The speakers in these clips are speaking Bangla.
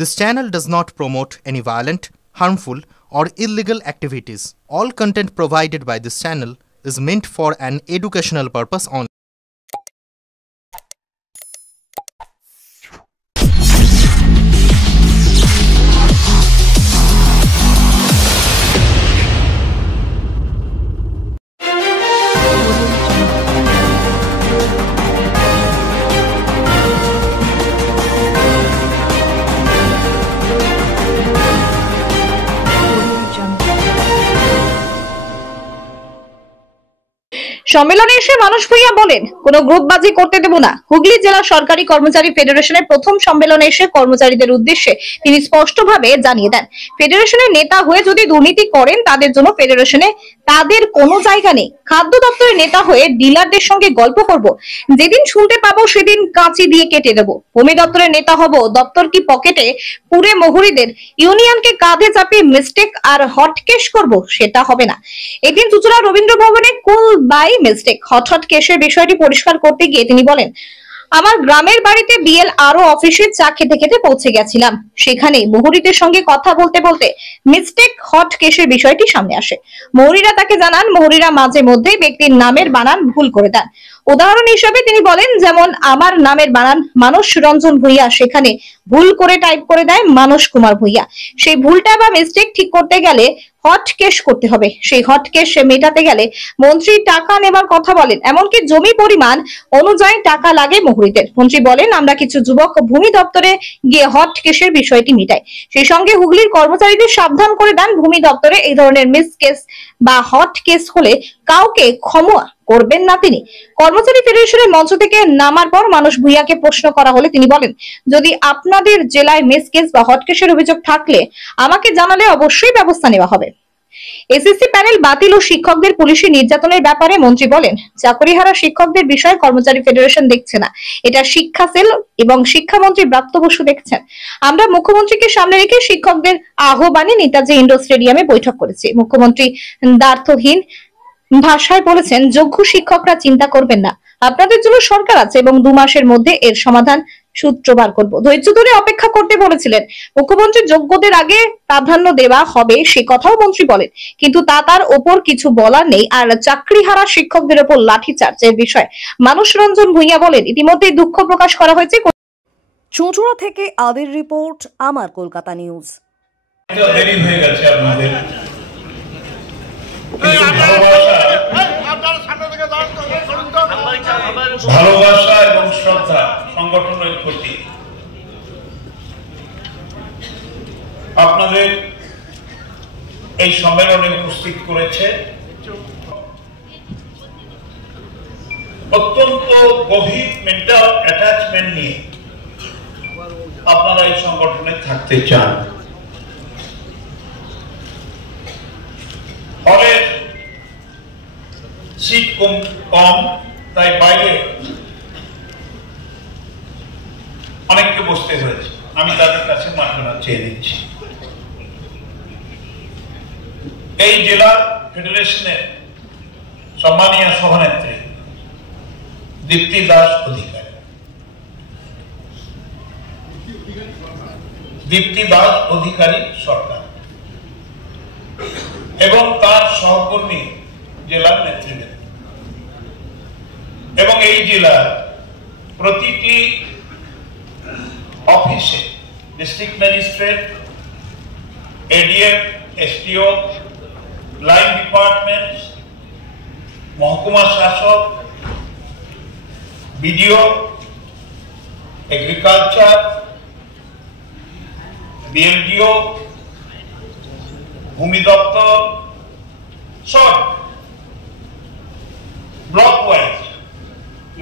This channel does not promote any violent, harmful, or illegal activities. All content provided by this channel is meant for an educational purpose only. সম্মেলনে এসে মানুষ ভূঁইয়া বলেন, কোনো গ্রুপবাজি করতে দেব না। হুগলি জেলা সরকারি কর্মচারী ফেডারেশনের প্রথম সম্মেলনে এসে কর্মচারীদের উদ্দেশ্যে তিনি স্পষ্টভাবে জানিয়ে দেন, ফেডারেশনের নেতা হয়ে যদি দুর্নীতি করেন তাদের জন্য ফেডারেশনে তাদের কোনো জায়গা নেই। খাদ্য দপ্তরের নেতা হয়ে ডিলারদের সঙ্গে গল্প করব, যেদিন শুনতে পাবো সেদিন কাঁচি দিয়ে কেটে দেব। ভূমি দপ্তরের নেতা হব, দপ্তর কি পকেটে পুরে মহুরিদের ইউনিয়নকে কাঁধে চাপিয়ে মিস্টেক আর হটকেশ করব, সেটা হবে না। এদিন চুচুড়া রবীন্দ্র ভবনে কুল বাই মিস্টেক হট কেসের বিষয়টি পরিষ্কার করতে গিয়ে তিনি বলেন, আমার গ্রামের বাড়িতে বিএলআরও অফিসে চা খেতে খেতে পৌঁছে গেছিলাম। সেখানে মহুরিদের সঙ্গে কথা বলতে বলতে মিস্টেক হট কেসের বিষয়টি সামনে আসে। মহুরিরা তাকে জানান, মহুরিরা মাঝে মধ্যে ব্যক্তির নামের বানান ভুল করে দেন। উদাহরণ হিসেবে তিনি বলেন, যেমন আমার নামের বানান মানস রঞ্জন ভূঁইয়া, সেখানে ভুল করে টাইপ করে দেয় মানস কুমার ভূঁইয়া। সেই ভুলটা বা মিস্টেক ঠিক করতে গেলে হট কেস করতে হবে। সেই হট কেস মেটাতে গেলে মন্ত্রী টাকা নেবার কথা বলেন, এমনকি জমি পরিমাণ অনুযায়ী টাকা লাগে মহুরিদের। মন্ত্রী বলেন, আমরা কিছু যুবক ভূমি দপ্তরে গিয়ে হট কেসের বিষয়টি মিটাই। সেই সঙ্গে হুগলির কর্মচারীদের সাবধান করে দেন, ভূমি দপ্তরে এই ধরনের মিস কেস বা হট কেস হলে কাউকে ক্ষমা করবেন না তিনি। কর্মচারী ফেডারেশনের মঞ্চ থেকে নামার পর মানুষ ভূঁইয়াকে প্রশ্ন করা হলে তিনি বলেন, যদি আপনাদের জেলায় মিস কেস বা হট কেসের অভিযোগ থাকলে আমাকে জানালে অবশ্যই ব্যবস্থা নেওয়া হবে। এসএসসি প্যানেল বাতিল ও শিক্ষকদের পুলিশি নির্যাতনের ব্যাপারে মন্ত্রী বলেন, চাকরিহারা শিক্ষকদের বিষয়ে কর্মচারী ফেডারেশন দেখছে না, এটা শিক্ষা সেল এবং শিক্ষামন্ত্রী ব্রাত্য বসু দেখছেন। আমরা মুখ্যমন্ত্রীকে সামনে রেখে শিক্ষকদের আহ্বানে নেতাজি ইন্ডোর স্টেডিয়ামে বৈঠক করেছি। মুখ্যমন্ত্রী দ্ব্যর্থহীন ভাষায় বলেছেন, যোগ্য শিক্ষকরা চিন্তা করবেন না, আপনাদের জন্য সরকার আছে এবং 2 মাসের মধ্যে এর সমাধান সূত্র বার করব। ধৈর্য ধরে অপেক্ষা করতে বলেছিলেন মুখ্যমন্ত্রী। যোগ্যদের আগে প্রাধান্য দেওয়া হবে সে কথাও মন্ত্রী বলেন, কিন্তু তার ওপর কিছু বলার নেই। আর চাকরিহারা শিক্ষকদের ওপর লাঠিচার্জের বিষয় মানুষ রঞ্জন ভূঁইয়া বলেন, ইতিমধ্যে দুঃখ প্রকাশ করা হয়েছে। চুঁচুড়া থেকে আদির রিপোর্ট, আমার কলকাতা নিউজ। দেরি হয়ে গেছে আপনাদের, ভালোবাসা এবং শ্রদ্ধা সংগঠনের প্রতি আপনাদের এই সম্মেলনে উপস্থিত করেছে। অত্যন্ত গভীর মেন্টাল অ্যাটাচমেন্ট নিয়ে আপনারা এই সংগঠনে থাকতে চান। হলের সিট কম, তাই বাইরে অনেককে বসতে হয়েছে। আমি তাদের কাছে মার্জনা চেয়ে নিচ্ছি। এই জেলা ফেডারেশনের সম্মানীয় সভানেত্রী দীপ্তি দাস অধিকারী সরকার এবং তার সহকর্মী জেলার নেতৃবৃন্দ এবং এই জেলার প্রতিটি অফিসে district magistrate, ADM, SDO, line department, মহকুমা শাসক, বিডিও, এগ্রিকালচার, বিএলডিও, ভূমি দপ্তর, সব ব্লক ওয়াইজ,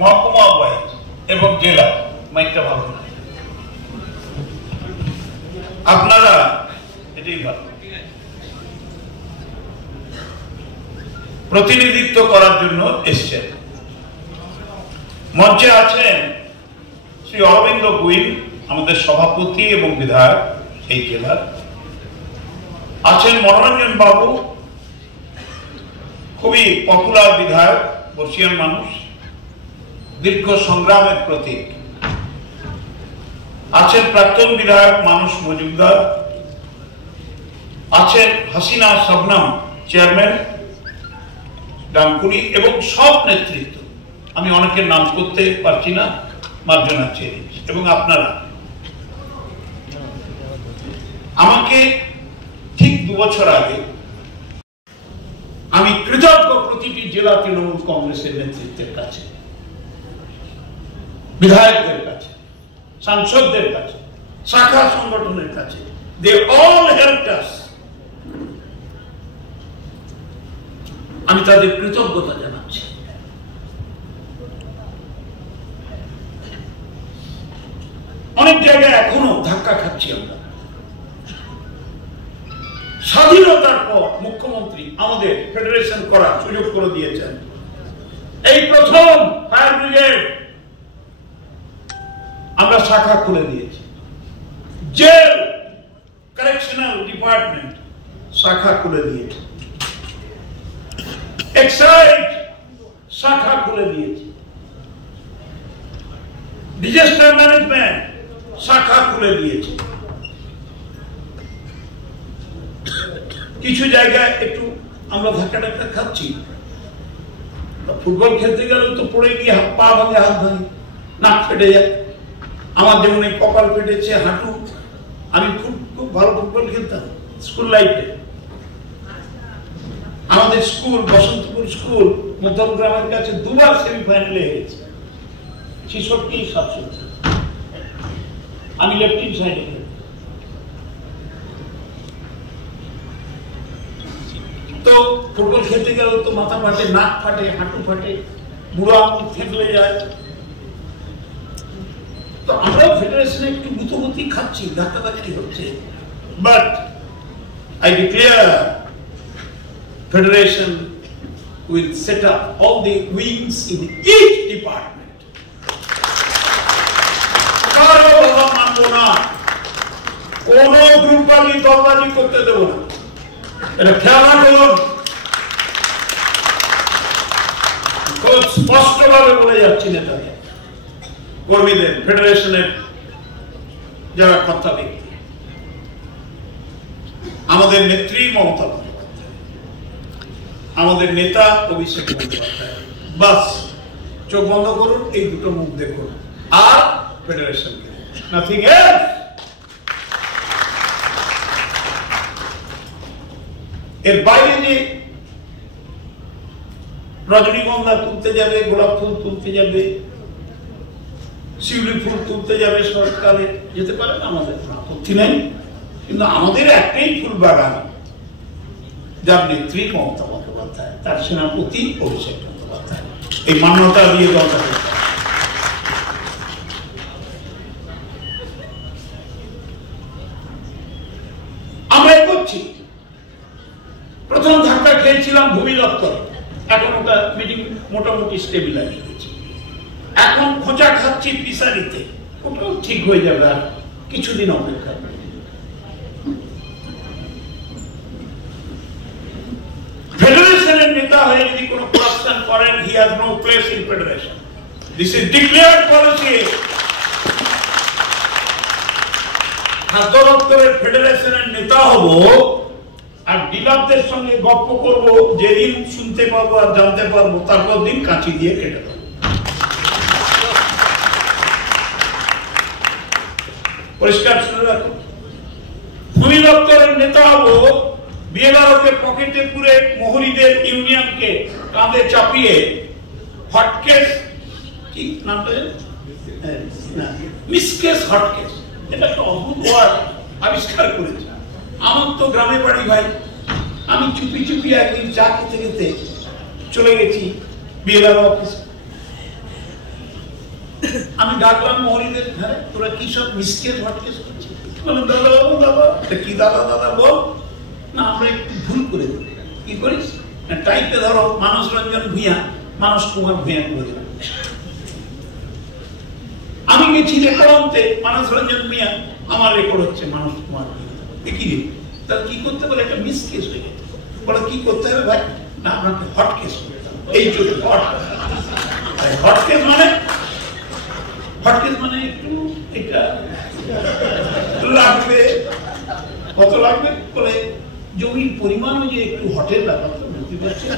মহকুমা ওয়াইজ এবং জেলা মাইকটা ভালো না, আপনারা এটাই ভালো প্রতিনিধিত্ব করার জন্য এসছেন। মঞ্চে আছেন শ্রী অরবিন্দ গুইল, আমাদের সভাপতি এবং বিধায়ক এই জেলার। আছেন মনোরঞ্জন বাবু, খুবই পপুলার বিধায়ক, বর্ষিয়ান মানুষ, দীর্ঘ সংগ্রামের প্রতীক। আছেন প্রাক্তন বিধায়ক মানস মজুমদার, আছেন হাসিনা শবনম চেয়ারম্যান ডানকুনি, এবং সব নেতৃত্ব। আমি অনেকের নাম করতে পারছি না, মার্জনা চেয়ে নিচ্ছি। এবং আপনারা আমাকে ঠিক 2 বছর আগে আমি কৃতজ্ঞ প্রতিটি জেলা তৃণমূল কংগ্রেসের নেতৃত্বের কাছে, বিধায়কদের কাছে, সাংসদদের কাছে, শাখা সংগঠনের কাছে। They all helped us. আমি তাদের কৃতজ্ঞতা জানাচ্ছি। অনেক জায়গায় এখনো ধাক্কা খাচ্ছি আমরা। স্বাধীনতার পর মুখ্যমন্ত্রী আমাদের ফেডারেশন করার সুযোগ করে দিয়েছেন। এই প্রথম ফায়ার ব্রিগেড আমরা শাখা খুলে দিয়েছি, জেল কারেকশনাল ডিপার্টমেন্ট শাখা খুলে দিয়েছি, এক্সাইজ শাখা খুলে দিয়েছি, ডিজাস্টার ম্যানেজমেন্ট শাখা খুলে দিয়েছি। কিছু জায়গায় একটু আমরা ধাক্কা টাক্কা খাচ্ছি। ফুটবল খেলতে গেলেও তো পড়ে গিয়ে পা ভাঙে, হাত ভাঙে, নাক ফেটে যায়। আমার যেমন এই কপাল ফেটেছে, হাঁটু। আমি খুব ভালো ফুটবল খেলতাম স্কুল লাইফে। আমাদের স্কুল বসন্তপুর স্কুল মধ্যম গ্রামের কাছে 2 বার সেমিফাইনালে হেরেছে, 66-67। আমি লেফট সাইডে। তো ফুটবল খেলতে গেলেও তো মাথা ফাটে, নাক ফাটে, হাঁটু ফাটে, বুড়ো আঙুল থেকলে যায়। তো আমরাও ফেডারেশনে একটু গুতগুতি খাচ্ছি, ধাক্কাধাক্কি হচ্ছে। But I declare federation will set up all the wings in each department. কারো কথা মানবো না, কোন গ্রুপবাজি দলবাজি করতে দেবো না। এটা খেয়াল রাখুন, খুব স্পষ্টভাবে বলে যাচ্ছি নেতাদের, কর্মীদের, ফেডারেশনের যারা কর্তা ব্যক্তি। আমাদের নেত্রী মমতা বন্দ্যোপাধ্যায়, আমাদের নেতা অভিষেক বন্দ্যোপাধ্যায়, বাস চোখ বন্ধ করুন, এই দুটো মুখ দেখুন, আর ফেডারেশনকে, নাথিং এলস। এর বাইরে যে রজনীগন্ধা তুলতে যাবে, গোলাপ ফুল তুলতে যাবে, শিউলি ফুল তুলতে যাবে, শরৎকালে যেতে পারে না, আমাদের আপত্তি নাই। কিন্তু আমাদের একটাই ফুল বাগান, যার নেত্রী মমতা বন্দ্যোপাধ্যায়, তার সেনাপতি অভিষেক বন্দ্যোপাধ্যায়। এই মান্যতা দিয়ে দরকার। আমরা এগোচ্ছি। প্রথম ধাক্কা খেয়েছিলাম ভূমি দপ্তর, এখন ওটা মিটিং মোটামুটি স্টেবিলাইজ হয়েছে। এখন খোঁচা খাচ্ছি ফিশারিতে, ওটাও ঠিক হয়ে যাবে, আর কিছুদিন অপেক্ষা। ফেডারেশনের নেতা হয়ে যদি কোনো করাপশন করেন, he has no place in federation. This is declared policy. খাদ্য দপ্তরের ফেডারেশনের নেতা হব, আর ডিলারদের সঙ্গে গল্প করব, যেদিন শুনতে পাবো আর জানতে পারবো, তারপর দিন কাঁচি দিয়ে কেটে দেবো। পরিষ্কার শুনে রাখুন। ভূমি দপ্তরের নেতা হব, বিএলআরওকে পকেটে পুরে মোহরিদের ইউনিয়নকে কাঁধে চাপিয়ে হটকেস, কি নামটা, মিসকেস হটকেস, এটা একটা অদ্ভুত ওয়ার্ড আবিষ্কার করেছে। আমার তো গ্রামে বাড়ি ভাই, আমি চুপি চুপি একদিন চা খেতে খেতে চলে গেছি বিএলআরও অফিসে। আমি ডাকলাম মোহরিদের, হ্যাঁ তোরা কি সব মিসকেস হটকেস করছিস? বলে দাদা বাবু, দাদা কি দাদা দাদা বল না, আমরা একটু ভুল করে দিই। কি করিস না, টাইপে ধরো মানস রঞ্জন ভূঁইয়া, মানস কুমার ভূঁইয়া করে দিলাম। আমি গেছি রেকর্ড আনতে, মানস রঞ্জন ভূঁইয়া, আমার রেকর্ড হচ্ছে মানস কুমার ভূঁইয়া। কি রে, তার কি করতে বলে, একটা মিস কেস হয়ে গেছে। বলে কি করতে হবে ভাই? না আপনাকে হট কেস করতে হবে। এই চোখে হট কেস মানে, হট কেস মানে একটু এটা লাগবে, কত লাগবে বলে জমির পরিমাণ যে একটু হোটেল বুঝতে পারছেন।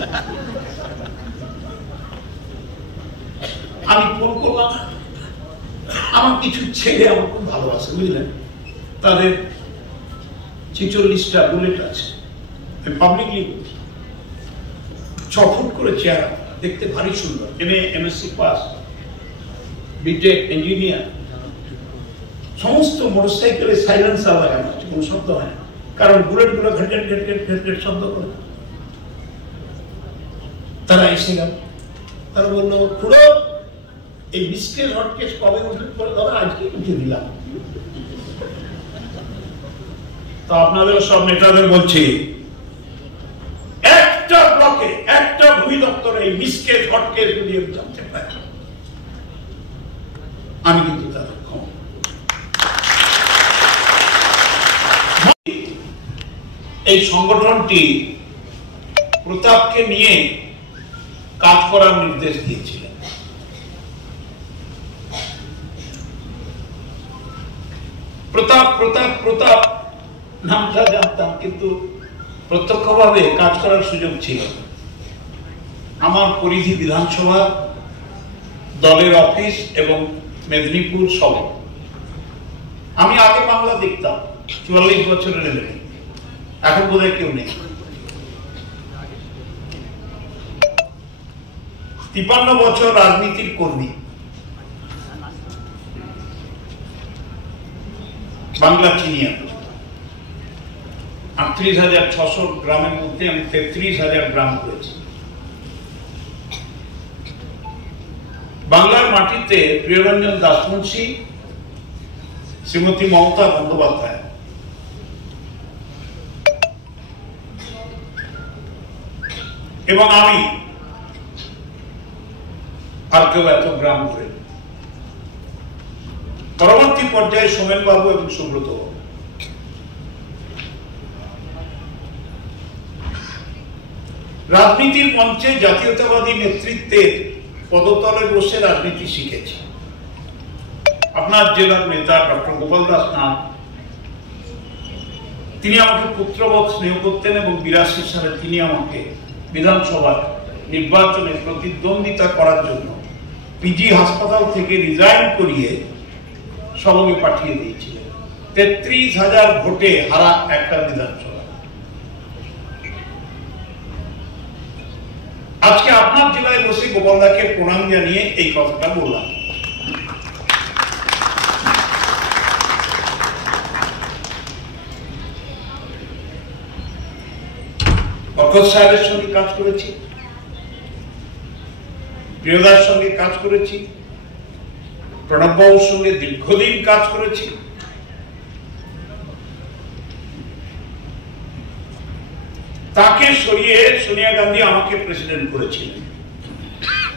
আমি ফোন করলাম, আমার কিছু ছেলে আমার খুব ভালোবাসে বুঝলেন, তাদের 46টা বুলেট আছে, পাবলিকলি 6 ফুট করে চেহারা, দেখতে ভারী সুন্দর, MSc পাস, বিটেক ইঞ্জিনিয়ার, সমস্ত মোটরসাইকেলে সাইলেন্সার লাগানো আছে, কোনো শব্দ হয় না, কারণ বুলেট গুলো ghetto ghetto ghetto ghetto ghetto শব্দ করে। তারা এসে গেল, তারা বললো খুড়ো এই বিস্কেট হটকেস কবে উঠে করে দাদা, আজকে উঠে দিলাম। তো আপনাদের সব নেতাদের বলছি, একটা ব্লকে একটা ভূমি দপ্তরে এই বিস্কেট হটকেস যদি জানতে পারে, আমি কিন্তু তাদের ক্ষমা। এই সংগঠনটি প্রতাপকে নিয়ে কাজ করার নির্দেশ দিয়েছিলেন। প্রতাপ প্রতাপ প্রতাপ নামটা জানতাম, কিন্তু প্রত্যক্ষভাবে কাজ করার সুযোগ ছিল। আমার পরিধি বিধানসভা, দলের অফিস এবং মেদিনীপুর শহর। আমি আগে বাংলা দেখতাম 44 বছরের লেভেলে, এখন বোধহয় কেউ নেই। 53 বছর রাজনীতির কর্মী, বাংলা চিনিয়া 38,600 গ্রামের মধ্যে আমি 33,000 গ্রাম করেছি। বাংলার মাটিতে প্রিয়রঞ্জন দাসমুন্সী, শ্রীমতী মমতা বন্দ্যোপাধ্যায়, এবং আমি, আর কেউ এত গ্রাম করে। পরবর্তী পর্যায়ে সোমেন বাবু এবং সুব্রত বাবু। রাজনীতির মঞ্চে জাতীয়তাবাদী নেতৃত্বের পদতলে বসে রাজনীতি শিখেছি। আপনার জেলার নেতা ডক্টর গোপাল দাস নাথ, তিনি আমাকে পুত্রবৎ স্নেহ করতেন এবং 82 সালে তিনি আমাকে বিধানসভার নির্বাচনে প্রতিদ্বন্দ্বিতা করার জন্য পিজি হাসপাতাল থেকে রিজাইন করিয়ে সবকে পাঠিয়ে দিয়েছিলেন। 33,000 ভোটে হারা একটা বিধানসভা। আজকে আপনার জেলায় বসে গোপালদাকে প্রণাম জানিয়ে এই কথাটা বললাম। বরকত সাহেবের সঙ্গে কাজ করেছি, প্রিয়দার সঙ্গে কাজ করেছি, প্রণব বাবুর সঙ্গে দীর্ঘদিন কাজ করেছি। তাকে সরিয়ে সোনিয়া গান্ধী আমাকে প্রেসিডেন্ট করেছিলেন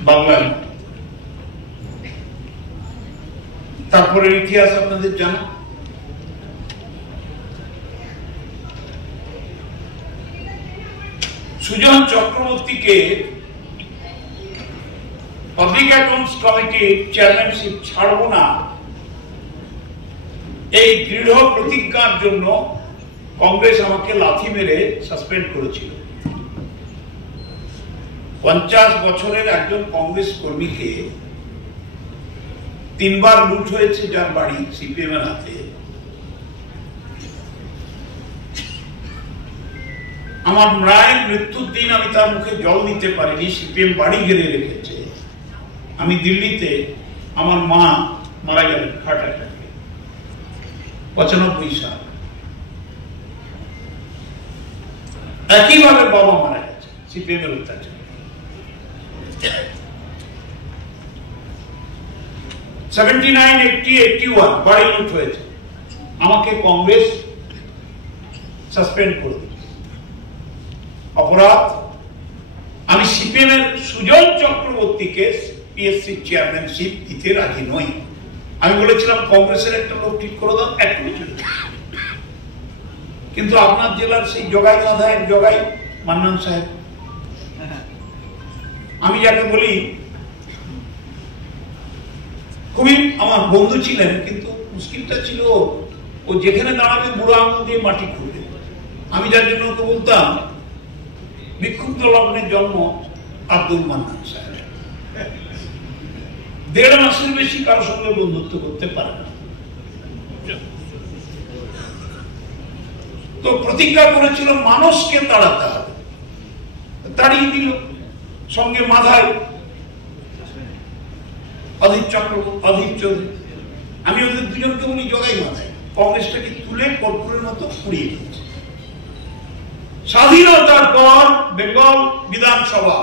বাংলার। তারপরে ইতিহাস আপনাদের জানা। সুজন চক্রবর্তীকে পাবলিক অ্যাকাউন্টস কমিটির চেয়ারম্যানশিপ ছাড়বো না, এই দৃঢ় প্রতিজ্ঞার জন্য কংগ্রেস আমাকে লাথি মেরে সাসপেন্ড করেছিল। 50 বছরের একজন কংগ্রেস কর্মীকে 3 বার লুট হয়েছে, যার বাড়ি সিপিএম এর হাতে। আমার মায়ের মৃত্যুর দিন আমি তার মুখে জল দিতে পারিনি, সিপিএম বাড়ি ঘিরে রেখেছে। আমি দিল্লিতে, আমার মা মারা গেলেন হার্ট অ্যাটাকে 95 সাল। একইভাবে বাবা মারা গেছে সিপিএম এর অত্যাচার। 79, 80, 81 বাড়ি লুট হয়েছে, আমাকে কংগ্রেস সাসপেন্ড করে দিয়েছে। অপরাধ, আমি সিপিএম এর সুজন চক্রবর্তীকে পিএসসি চেয়ারম্যানশিপ দিতে রাজি নই। আমি বলেছিলাম কংগ্রেসের একটা লোক ঠিক করে দাও, এক বছর। কিন্তু আপনার জেলার সেই জগাই আধায়ের জগাই মান্নান সাহেব, আমি যাকে বলি খুবই আমার বন্ধু ছিলেন, কিন্তু মুশকিলটা ছিল ও যেখানে দাঁড়াবে বুড়ো আঙুল দিয়ে মাটি খুঁড়বে। আমি যার জন্য ওকে বলতাম বিক্ষুব্ধ লগ্নের জন্ম আব্দুল মান্নান সাহেব, 1.5 মাসের বেশি কারোর সঙ্গে বন্ধুত্ব করতে পারে না। তো প্রতিজ্ঞা করেছিল মানুষকে তাড়াতে হবে, তাড়িয়ে দিল। সঙ্গে মাথায় অধীর চৌধুরী। আমি ওদের দুজনকে বলি জগাই মাথায়, কংগ্রেসটাকে তুলে কর্পূরের মতো পুড়িয়ে দিয়েছে। স্বাধীনতার পর বেঙ্গল বিধানসভা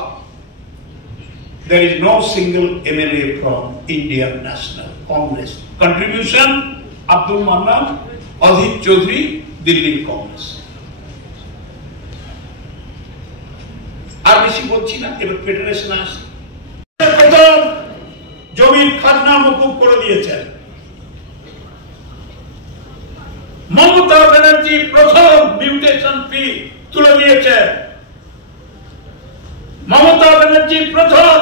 there is no single MLA from Indian National Congress. Contribution Abdul Mannan, Adhir Chaudhary, Delhi Congress. আর বেশি বলছি না, এবার ফেডারেশন আসে। প্রথম জমির খাজনা মকুব করে দিয়েছেন মমতা ব্যানার্জি, প্রথম মিউটেশন ফি তুলে দিয়েছে মমতা ব্যানার্জি, প্রথম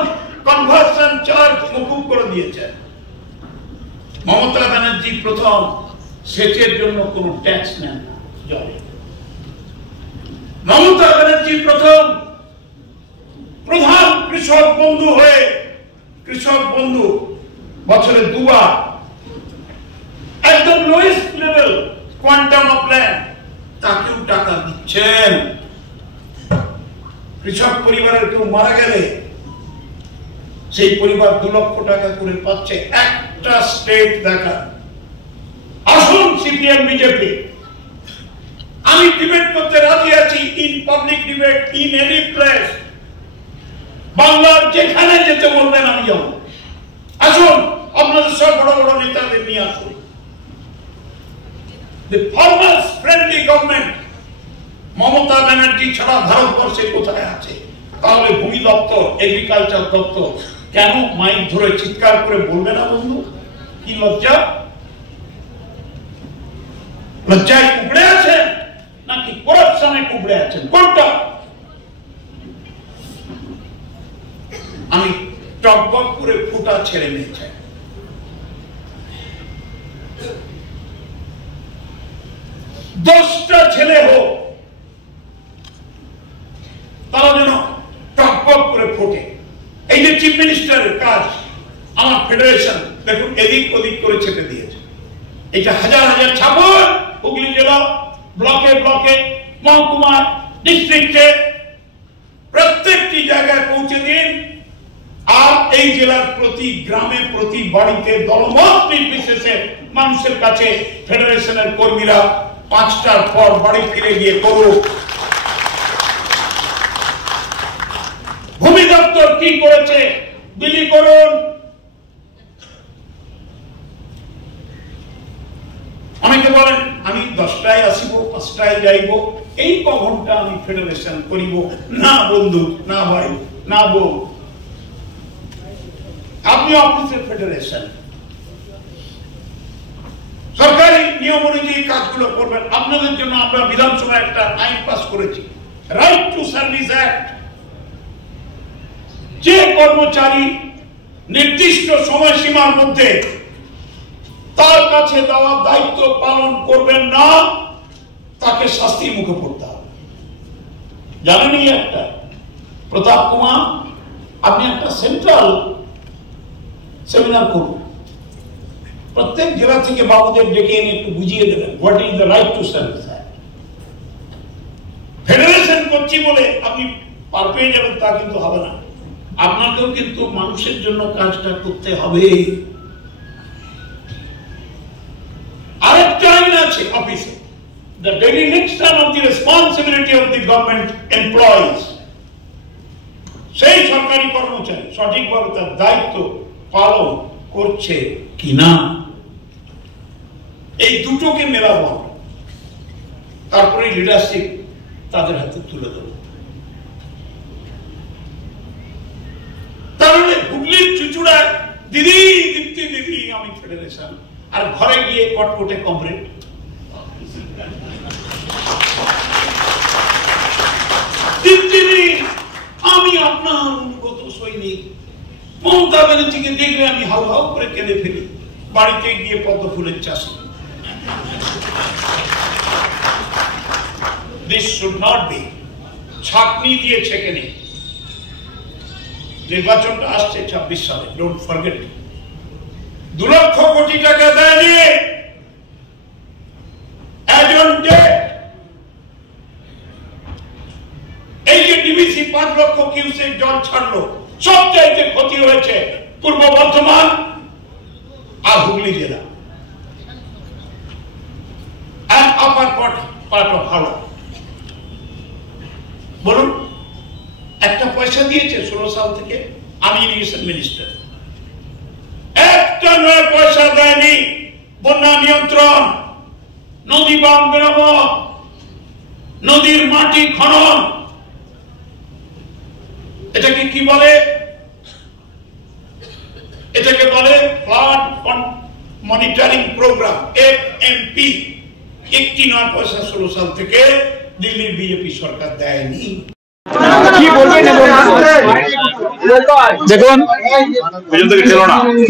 কনভার্সন চার্জ মকুব করে দিয়েছে মমতা ব্যানার্জি, প্রথম সেচের জন্য কোনো ট্যাক্স নেন না জলে। মমতা ব্যানার্জি প্রথম প্রধান কৃষক বন্ধু হয়ে, কৃষক বন্ধু বছরে 2 বার একদম lowest level quantum of land তাকেও টাকা দিচ্ছেন। কৃষক পরিবারের কেউ মারা গেলে সেই পরিবার 2 লক্ষ টাকা করে পাচ্ছে। একটা স্টেট দেখা। আসুন সিপিএম বিজেপি, আমি ডিবেট করতে রাজি আছি, in public debate, in any place. বাংলার যেখানে যেতে বলবেন আমি যাব। আসুন আপনাদের সব বড় বড় নেতাদের নিয়ে আসুন। The farmers friendly government Mamata Banerjee ছাড়া ভারতবর্ষে কোথায় আছে? তাহলে ভূমি দপ্তর, এগ্রিকালচার দপ্তর কেন মাইক ধরে চিৎকার করে বলবে না বন্ধু? কি লজ্জা! লজ্জায় কুবড়ে আছেন নাকি করাপশনে কুবড়ে আছেন? কোনটা? আমি টকবক করে ফুটা ছেড়ে নিয়েছি। 10টা ছেলে হোক, তারা যেন টকবক করে ফোটে। এই যে চিফ মিনিস্টারের কাজ, আমার ফেডারেশন দেখুন এদিক ওদিক করে ছেপে দিয়েছে। এটা হাজার হাজার ছাপর হুগলি জেলা, ব্লকে ব্লকে, মহকুমায়, ডিস্ট্রিক্টে, প্রত্যেকটি জায়গায় পৌঁছে দিন। আর এই জেলার প্রতি গ্রামে, প্রতি বাড়িতে দলমত নির্বিশেষে মানুষের কাছে ফেডারেশনের কর্মীরা 5টার পর বাড়ি ফিরে গিয়ে করুক। ভূমি দপ্তর কি করেছে বিলি করুন। অনেকে বলেন আমি 10টায় আসিব, 5টায় যাইব, এই ক ঘন্টা আমি ফেডারেশন করিব। না বন্ধু, না ভাই, না বউ, আপনি অফিসের ফেডারেশন, সরকারি নিয়ম অনুযায়ী কাজগুলো করবেন। আপনাদের জন্য আমরা বিধানসভায় একটা আইন পাস করেছি, রাইট টু সার্ভিস অ্যাক্ট। যে কর্মচারী নির্দিষ্ট সময়সীমার মধ্যে তার কাছে দেওয়া দায়িত্ব পালন করবেন না, তাকে শাস্তির মুখে পড়তে হবে। জানেনই একটা প্রতাপ কুমার, আপনি একটা সেন্ট্রাল সেমিনার করুন, প্রত্যেক জেলা থেকে বাবুদের ডেকে এনে একটু বুঝিয়ে দেবেন what is the right two service act. Federation করছি বলে আপনি পার পেয়ে যাবেন তা কিন্তু হবে না। আপনাকেও কিন্তু মানুষের জন্য কাজটা করতে হবে। আরেকটা আইন আছে অফিসে, the dereliction of the responsibility of the government employees। সেই সরকারি কর্মচারী সঠিকভাবে তার দায়িত্ব পালন করছে কিনা, এই দুটোকে মেলাবো, তারপরে লিডারশিপ তাদের হাতে তুলে দেব। তাহলে হুগলির চুচুড়া দিদি দীপ্তি দিদি আমি ফেডারেশন, আর ঘরে গিয়ে কটকটে কমরেড। দীপ্তি আমি আপনার অনুগত সৈনিক, মমতা ব্যানার্জিকে দেখলে আমি হাউ হাউ করে কেঁদে ফেলি। বাড়িতে গিয়ে পদ্ম ফুলের চাষি। This should not be. ছাকনি দিয়ে ছেঁকে নেই। নির্বাচনটা আসছে 26 সালে, ডোন্ট ফরগেট। 2 লক্ষ কোটি টাকা দেয়নি এই যে ডিবিসি 5 লক্ষ কিউসেক জল ছাড়লো, সবচাইতে ক্ষতি হয়েছে পূর্ব বর্ধমান আর হুগলি জেলা, and upper part of Howrah। বলুন, একটা পয়সা দিয়েছে 16 সাল থেকে? আমি ইরিগেশন মিনিস্টার, একটা নয় পয়সা দেয়নি। বন্যা নিয়ন্ত্রণ, নদী বাঁধ মেরামত, নদীর মাটি খনন, এটাকে কি বলে? এটাকে বলে ফ্লাড মনিটরিং প্রোগ্রাম, FMP। 1 পয়সা 16 সাল থেকে দিল্লির বিজেপি সরকার দেয়নি। কি বলবেন? দেখুন,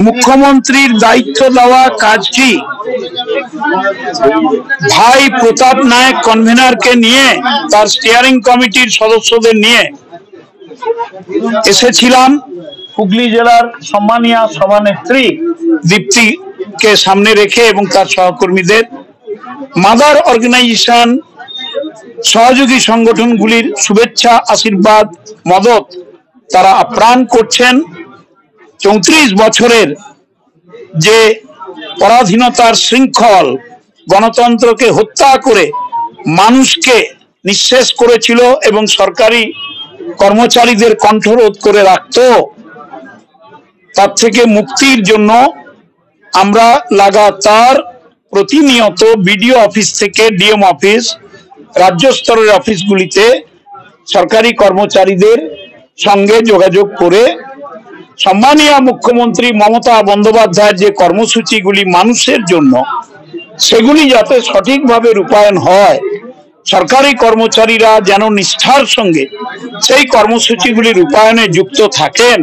মুখ্যমন্ত্রীর দায়িত্ব দেওয়া কাজটি ভাই প্রতাপ নায়ক কনভেনারকে নিয়ে, তার স্টিয়ারিং কমিটির সদস্যদের নিয়ে এসেছিলাম হুগলি জেলার সম্মানীয় সভানেত্রী দীপ্তিকে সামনে রেখে এবং তার সহকর্মীদের, মাদার অর্গানাইজেশন, সহযোগী সংগঠনগুলির শুভেচ্ছা, আশীর্বাদ, মদত তারা আপ্রাণ করছেন। 34 বছরের যে পরাধীনতার শৃঙ্খল গণতন্ত্রকে হত্যা করে মানুষকে নিঃশেষ করেছিল এবং সরকারি কর্মচারীদের কণ্ঠরোধ করে রাখত, তার থেকে মুক্তির জন্য আমরা লাগাতার প্রতিনিয়ত বিডিও অফিস থেকে ডিএম অফিস, রাজ্য স্তরের অফিসগুলিতে সরকারি কর্মচারীদের সঙ্গে যোগাযোগ করে সম্মানীয় মুখ্যমন্ত্রী মমতা বন্দ্যোপাধ্যায়ের যে কর্মসূচিগুলি মানুষের জন্য, সেগুলি যাতে সঠিকভাবে রূপায়ণ হয়, সরকারি কর্মচারীরা যেন নিষ্ঠার সঙ্গে সেই কর্মসূচিগুলি রূপায়ণে যুক্ত থাকেন,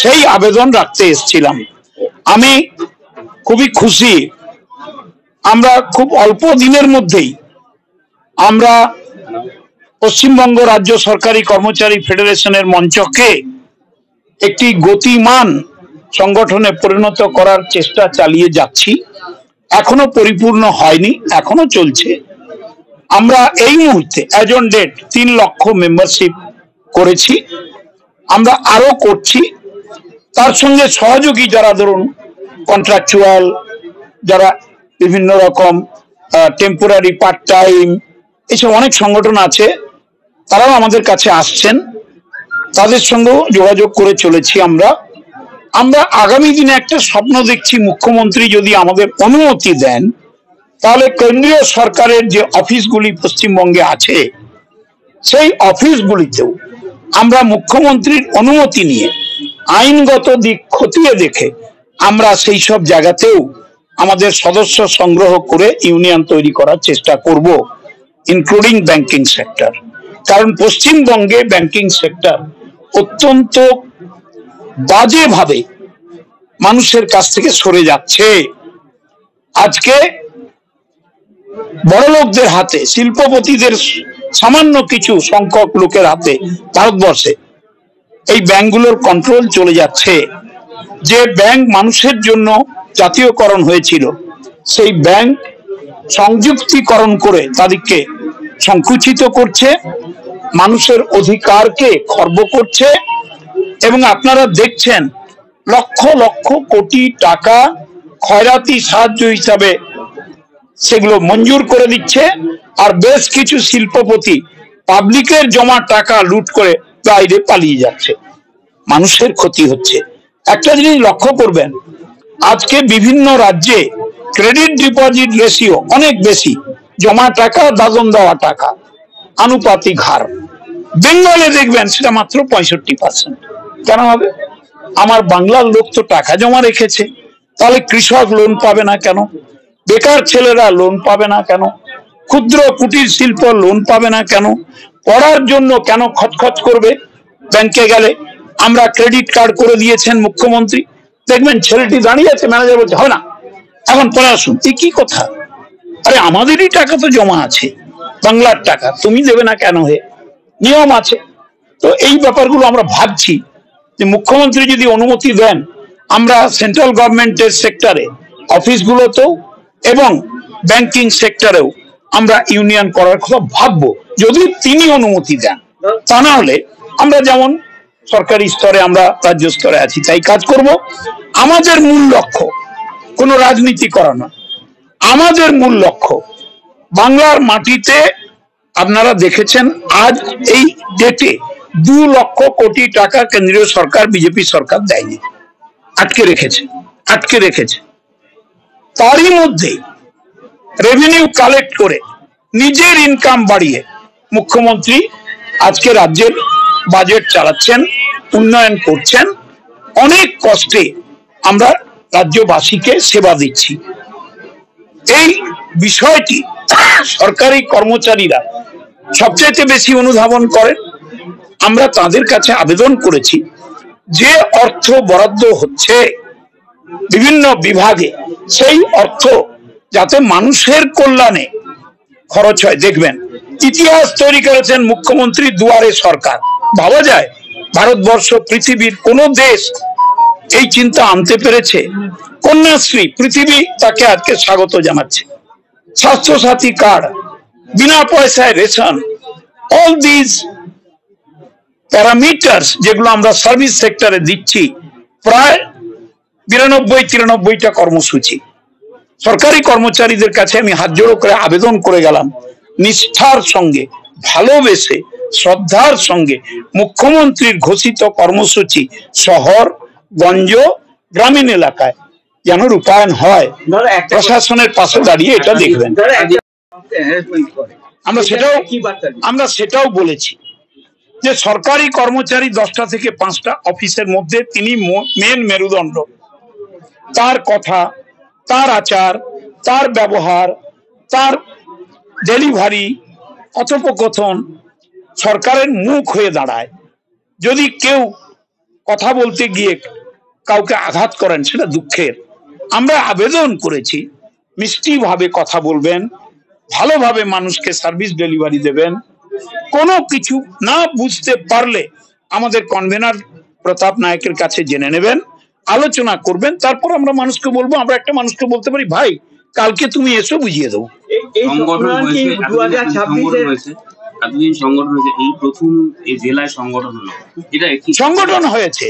সেই আবেদন রাখতে এসেছিলাম। আমি খুবই খুশি, আমরা খুব অল্প দিনের মধ্যেই আমরা পশ্চিমবঙ্গ রাজ্য সরকারি কর্মচারী ফেডারেশনের মঞ্চকে একটি গতিমান সংগঠনে পরিণত করার চেষ্টা চালিয়ে যাচ্ছি। এখনো পরিপূর্ণ হয়নি, এখনো চলছে। আমরা এই মুহূর্তে অ্যাজ অন ডেট 3 লক্ষ মেম্বারশিপ করেছি, আমরা আরো করছি। তার সঙ্গে সহযোগী যারা ধরুন কন্ট্রাকচুয়াল, যারা বিভিন্ন রকম টেম্পোরারি, পার্ট টাইম, এইসব অনেক সংগঠন আছে, তারাও আমাদের কাছে আসছেন, তাদের সঙ্গেও যোগাযোগ করে চলেছি। আমরা আগামী দিনে একটা স্বপ্ন দেখছি, মুখ্যমন্ত্রী যদি আমাদের অনুমতি দেন, তাহলে কেন্দ্রীয় সরকারের যে অফিসগুলি পশ্চিমবঙ্গে আছে, সেই অফিসগুলিতেও আমরা মুখ্যমন্ত্রীর অনুমতি নিয়ে আইনগত দিক খতিয়ে দেখে আমরা সেই সব জায়গাতেও আমাদের সদস্য সংগ্রহ করে ইউনিয়ন তৈরি করার চেষ্টা করব, ইনক্লুডিং ব্যাংকিং সেক্টর। কারণ পশ্চিমবঙ্গে ব্যাংকিং সেক্টর অত্যন্ত বাজেভাবে মানুষের কাছ থেকে সরে যাচ্ছে। আজকে বড় লোকদের হাতে, শিল্পপতিদের সামান্য কিছু সংখ্যক লোকের হাতে ভারতবর্ষে এই ব্যাংকগুলোর কন্ট্রোল চলে যাচ্ছে। যে ব্যাংক মানুষের জন্য জাতীয়করণ হয়েছিল, সেই ব্যাংক সংযুক্তিকরণ করে তাদেরকে সংকুচিত করছে, মানুষের অধিকারকে খর্ব করছে। এবং আপনারা দেখছেন লক্ষ লক্ষ কোটি টাকা খয়রাতি সাহায্য হিসাবে সেগুলো মঞ্জুর করে দিচ্ছে, আর বেশ কিছু শিল্পপতি পাবলিকের জমা টাকা লুট করে বাইরে পালিয়ে যাচ্ছে, মানুষের ক্ষতি হচ্ছে। একটা জিনিস লক্ষ্য করবেন, আজকে বিভিন্ন রাজ্যে ক্রেডিট ডিপোজিট রেশিও অনেক বেশি, জমা টাকা দাদন দেওয়া টাকা আনুপাতিক হার। বেঙ্গলে দেখবেন সেটা মাত্র 65%। কেন হবে? আমার বাংলার লোক তো টাকা জমা রেখেছে, তাহলে কৃষক লোন পাবে না কেন? বেকার ছেলেরা লোন পাবে না কেন? ক্ষুদ্র কুটির শিল্প লোন পাবে না কেন? পড়ার জন্য কেন খচখচ করবে ব্যাংকে গেলে? আমরা ক্রেডিট কার্ড করে দিয়েছেন মুখ্যমন্ত্রী, দেখবেন ছেলেটি দাঁড়িয়ে আছে, ম্যানেজার বলছে হবে না, এখন পরে আসুন। এই কি কথা? আরে আমাদেরই টাকা তো জমা আছে, বাংলার টাকা, তুমি দেবে না কেন? হে, নিয়ম আছে। তো এই ব্যাপারগুলো আমরা ভাবছি যে মুখ্যমন্ত্রী যদি অনুমতি দেন, আমরা সেন্ট্রাল গভর্নমেন্টের সেক্টরে অফিসগুলোতেও এবং ব্যাংকিং সেক্টরেও আমরা ইউনিয়ন করার কথা ভাববো, যদি তিনি অনুমতি দেন। তা না হলে আমরা যেমন সরকারি স্তরে আমরা রাজ্য স্তরে আছি তাই কাজ করব। আমাদের মূল লক্ষ্য কোনো রাজনীতি করা না, আমাদের মূল লক্ষ্য বাংলার মাটিতে। আপনারা দেখেছেন আজ এই ডেটে 2 লক্ষ কোটি টাকা কেন্দ্রীয় সরকার, বিজেপি সরকার দেয়নি, আটকে রেখেছে। তারই মধ্যে রেভিনিউ কালেক্ট করে নিজের ইনকাম বাড়িয়ে মুখ্যমন্ত্রী আজকে রাজ্যের বাজেট চালাচ্ছেন, উন্নয়ন করছেন। অনেক কষ্টে আমরা রাজ্যবাসীকে সেবা দিচ্ছি। এই বিষয়টি সরকারি কর্মচারীরা সবচাইতে বেশি অনুধাবন করেন। আমরা তাদের কাছে আবেদন করেছি যে অর্থ বরাদ্দ হচ্ছে বিভিন্ন বিভাগে, সেই অর্থ যাতে মানুষের কল্যাণে খরচ হয়। দেখবেন ইতিহাস তৈরি করেছেন মুখ্যমন্ত্রী দুয়ারে সরকার। ভাবা যায় ভারতবর্ষ, পৃথিবীর কোন দেশ এই চিন্তা আনতে পেরেছে? কন্যাশ্রী, পৃথিবী তাকে আজকে স্বাগত জানাচ্ছে। স্বাস্থ্যসাথী কার্ড, বিনা পয়সায় রেশন, অল দিস প্যারামিটার্স যেগুলো আমরা সার্ভিস সেক্টরে দিচ্ছি, প্রায় 92-93টা কর্মসূচি। সরকারি কর্মচারীদের কাছে আমি হাত জোড়ো করে আবেদন করে গেলাম, নিষ্ঠার সঙ্গে, ভালোবেসে, শ্রদ্ধার সঙ্গে মুখ্যমন্ত্রীর ঘোষিত কর্মসূচি শহর, গঞ্জ, গ্রামীণ এলাকায় যেন রূপায়ণ হয়। প্রশাসনের পাশে দাঁড়িয়ে এটা দেখবেন। আমরা সেটাও বলেছি যে সরকারি কর্মচারী 10টা থেকে 5টা অফিসের মধ্যে তিনি মেন মেরুদণ্ড। তার কথা, তার আচার, তার ব্যবহার, তার ডেলিভারি, কথোপকথন সরকারের মুখ হয়ে দাঁড়ায়। যদি কেউ কথা বলতে গিয়ে কাউকে আঘাত করেন সেটা দুঃখের। আমরা আবেদন করেছি মিষ্টি ভাবে কথা বলবেন, ভালোভাবে মানুষকে সার্ভিস ডেলিভারি দেবেন। কোনো কিছু না বুঝতে পারলে আমাদের কনভেনার প্রতাপ নায়কের কাছে জেনে নেবেন, আলোচনা করবেন, তারপর আমরা মানুষকে বলবো। আমরা একটা মানুষকে বলতে পারি ভাই কালকে তুমি এসো, বুঝিয়ে দেবো। সংগঠন হয়েছে,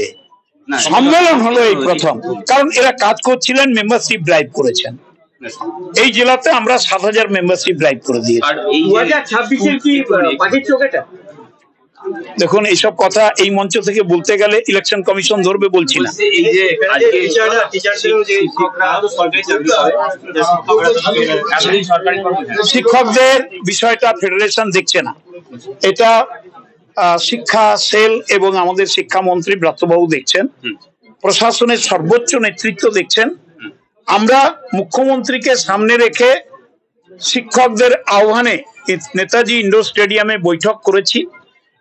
সম্মেলন হলো এই প্রথম। কারণ এরা কাজ করছিলেন, মেম্বারশিপ ড্রাইভ করেছেন। এই জেলাতে আমরা 7000 মেম্বারশিপ ড্রাইভ করে দিয়েছি। দেখুন এইসব কথা এই মঞ্চ থেকে বলতে গেলে ইলেকশন কমিশন ধরবে, বলছি না। শিক্ষকদের বিষয়টা ফেডারেশন দেখছে না, এটা শিক্ষা সেল এবং আমাদের শিক্ষামন্ত্রী ব্রাত্যবাবু দেখছেন, প্রশাসনের সর্বোচ্চ নেতৃত্ব দেখছেন। আমরা মুখ্যমন্ত্রীকে সামনে রেখে শিক্ষকদের আহ্বানে নেতাজি ইন্ডোর স্টেডিয়ামে বৈঠক করেছি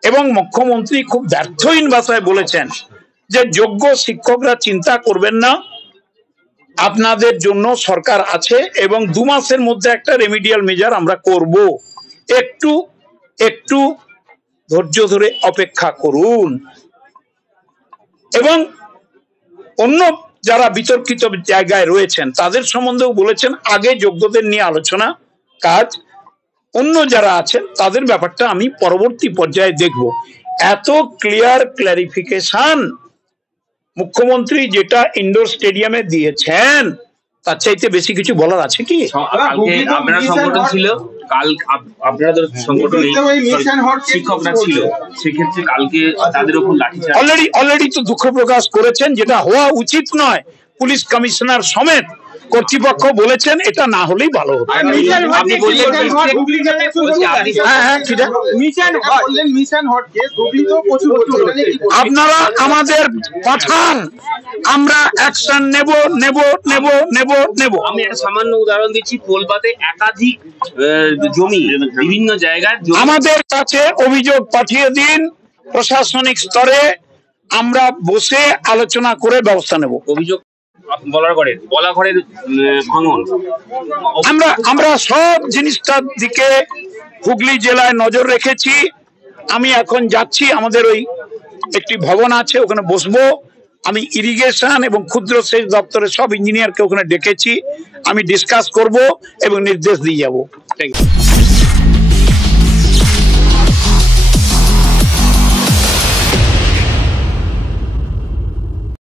এবং মুখ্যমন্ত্রী খুব ব্যর্থহীন ভাষায় বলেছেন যে যোগ্য শিক্ষকরা চিন্তা করবেন না, আপনাদের জন্য সরকার আছে এবং 2 মাসের মধ্যে একটা রেমিডিয়াল মেজার আমরা করব, একটু ধৈর্য ধরে অপেক্ষা করুন। এবং অন্য যারা বিতর্কিত জায়গায় রয়েছেন তাদের সম্বন্ধেও বলেছেন আগে যোগ্যদের নিয়ে আলোচনা কাজ, অন্য যারা আছেন তাদের ব্যাপারটা আমি পরবর্তী পর্যায়ে দেখব। এত ক্লিয়ার ক্লারিফিকেশন মুখ্যমন্ত্রী যেটা ইন্ডোর স্টেডিয়ামে দিয়েছেন তার চাইতে বেশি কিছু বলার আছে কি? আপনারা সংগঠন ছিল, কাল আপনাদের সংগঠনে শিক্ষকরা ছিল, সেক্ষেত্রে কালকে তাদের উপর লাঠিচার্জ অলরেডি তো দুঃখ প্রকাশ করেছেন, যেটা হওয়া উচিত নয়। পুলিশ কমিশনার সমেত কর্তৃপক্ষ বলেছেন এটা না হলেই ভালো হতো। আপনারা আমাদের পাঠান, আমরা অ্যাকশন নেব। আমি একটা সামান্য উদাহরণ দিচ্ছি, কলকাতাতে একাধিক জমি বিভিন্ন জায়গায় আমাদের কাছে অভিযোগ পাঠিয়ে দিন, প্রশাসনিক স্তরে আমরা বসে আলোচনা করে ব্যবস্থা নেব। অভিযোগ বলাঘরের ভাঙন, আমরা সব জিনিসটার দিকে হুগলি জেলায় নজর রেখেছি। আমি এখন যাচ্ছি, আমাদের ওই একটি ভবন আছে, ওখানে বসবো। আমি ইরিগেশন এবং ক্ষুদ্র সেচ দপ্তরের সব ইঞ্জিনিয়ারকে ওখানে ডেকেছি, আমি ডিসকাস করব এবং নির্দেশ দিয়ে যাব।